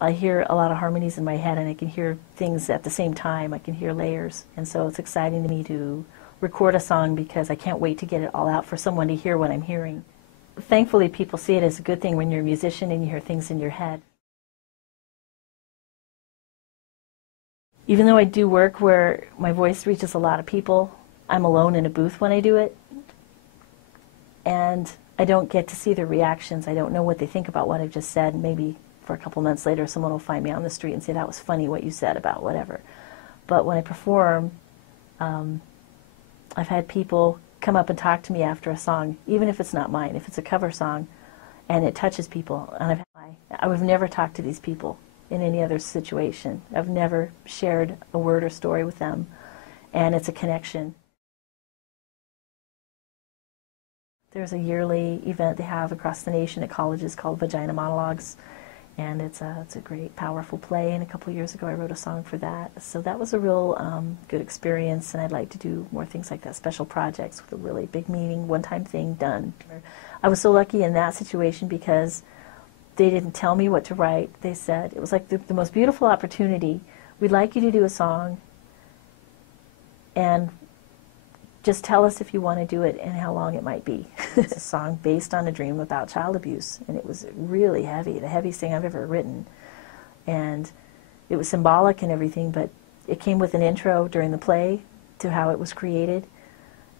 I hear a lot of harmonies in my head, and I can hear things at the same time. I can hear layers, and so it's exciting to me to record a song because I can't wait to get it all out for someone to hear what I'm hearing. Thankfully, people see it as a good thing when you're a musician and you hear things in your head. Even though I do work where my voice reaches a lot of people, I'm alone in a booth when I do it, and I don't get to see their reactions. I don't know what they think about what I've just said. Maybe for a couple months later, someone will find me on the street and say, that was funny what you said about whatever. But when I perform, I've had people come up and talk to me after a song, even if it's not mine, if it's a cover song, and it touches people. And I would never talk to these people in any other situation. I've never shared a word or story with them, and it's a connection. There's a yearly event they have across the nation at colleges called Vagina Monologues, and it's a great, powerful play, and a couple of years ago I wrote a song for that. So that was a real good experience, and I'd like to do more things like that, special projects with a really big meaning, one-time thing done. I was so lucky in that situation because they didn't tell me what to write. They said, it was like the most beautiful opportunity. We'd like you to do a song, and just tell us if you want to do it and how long it might be. It's a song based on a dream about child abuse, and it was really heavy, the heaviest thing I've ever written. And it was symbolic and everything, but it came with an intro during the play to how it was created,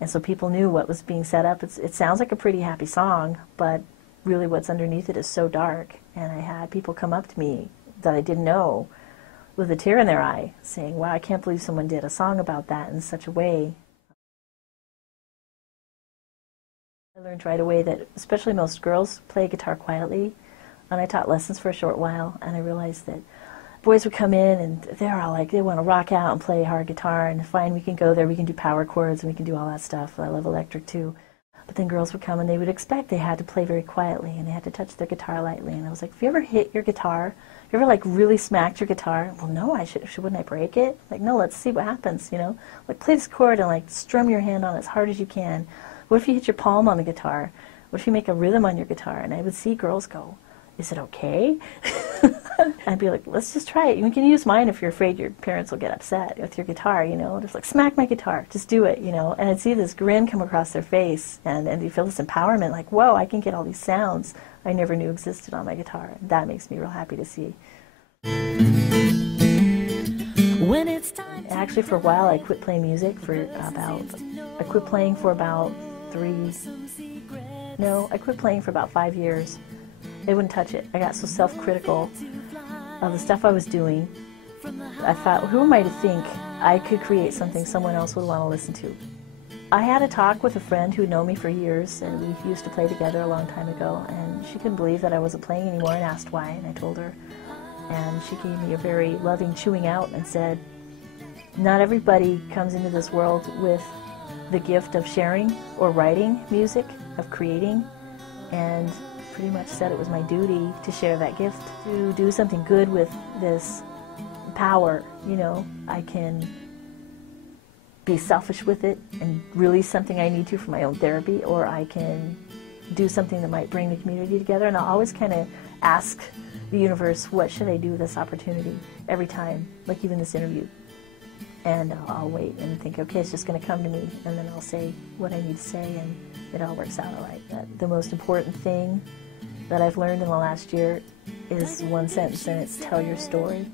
and so people knew what was being set up. It sounds like a pretty happy song, but really what's underneath it is so dark. And I had people come up to me that I didn't know with a tear in their eye saying, wow, I can't believe someone did a song about that in such a way. I learned right away that especially most girls play guitar quietly, and I taught lessons for a short while, and I realized that boys would come in and they're all like, they want to rock out and play hard guitar, and fine, we can go there, we can do power chords, and we can do all that stuff. I love electric too. But then girls would come and they would expect they had to play very quietly, and they had to touch their guitar lightly, and I was like, have you ever hit your guitar? You ever like really smacked your guitar? Well, no, wouldn't I break it? Like, no, let's see what happens, you know? Like, play this chord and like strum your hand on it as hard as you can. What if you hit your palm on the guitar? What if you make a rhythm on your guitar? And I would see girls go, is it okay? I'd be like, let's just try it. You can use mine if you're afraid your parents will get upset with your guitar, you know. Just like, smack my guitar, just do it, you know. And I'd see this grin come across their face, and you feel this empowerment, like, whoa, I can get all these sounds I never knew existed on my guitar. And that makes me real happy to see. When it's time. Actually, for a while, I quit playing music I quit playing for about 5 years. They wouldn't touch it. I got so self-critical of the stuff I was doing. I thought, who am I to think I could create something someone else would want to listen to? I had a talk with a friend who had known me for years, and we used to play together a long time ago, and she couldn't believe that I wasn't playing anymore and asked why, and I told her. And she gave me a very loving chewing out and said, not everybody comes into this world with the gift of sharing or writing music, of creating, and pretty much said it was my duty to share that gift, to do something good with this power. You know, I can be selfish with it and release something I need to for my own therapy, or I can do something that might bring the community together. And I'll always kind of ask the universe, what should I do with this opportunity every time, like even this interview. And I'll wait and think, okay, it's just going to come to me, and then I'll say what I need to say, and it all works out all right. The most important thing that I've learned in the last year is one sentence, and it's tell your story.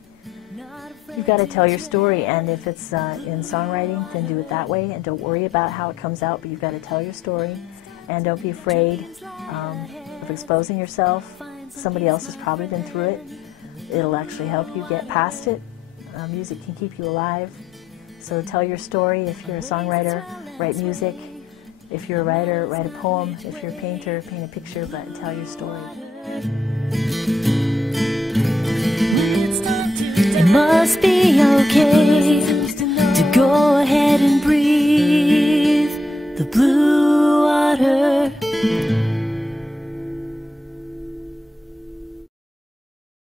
You've got to tell your story, and if it's in songwriting, then do it that way, and don't worry about how it comes out, but you've got to tell your story, and don't be afraid of exposing yourself. Somebody else has probably been through it. It'll actually help you get past it. Music can keep you alive. So tell your story. If you're a songwriter, write music. If you're a writer, write a poem. If you're a painter, paint a picture, but tell your story. It must be okay to go ahead and breathe the blue water.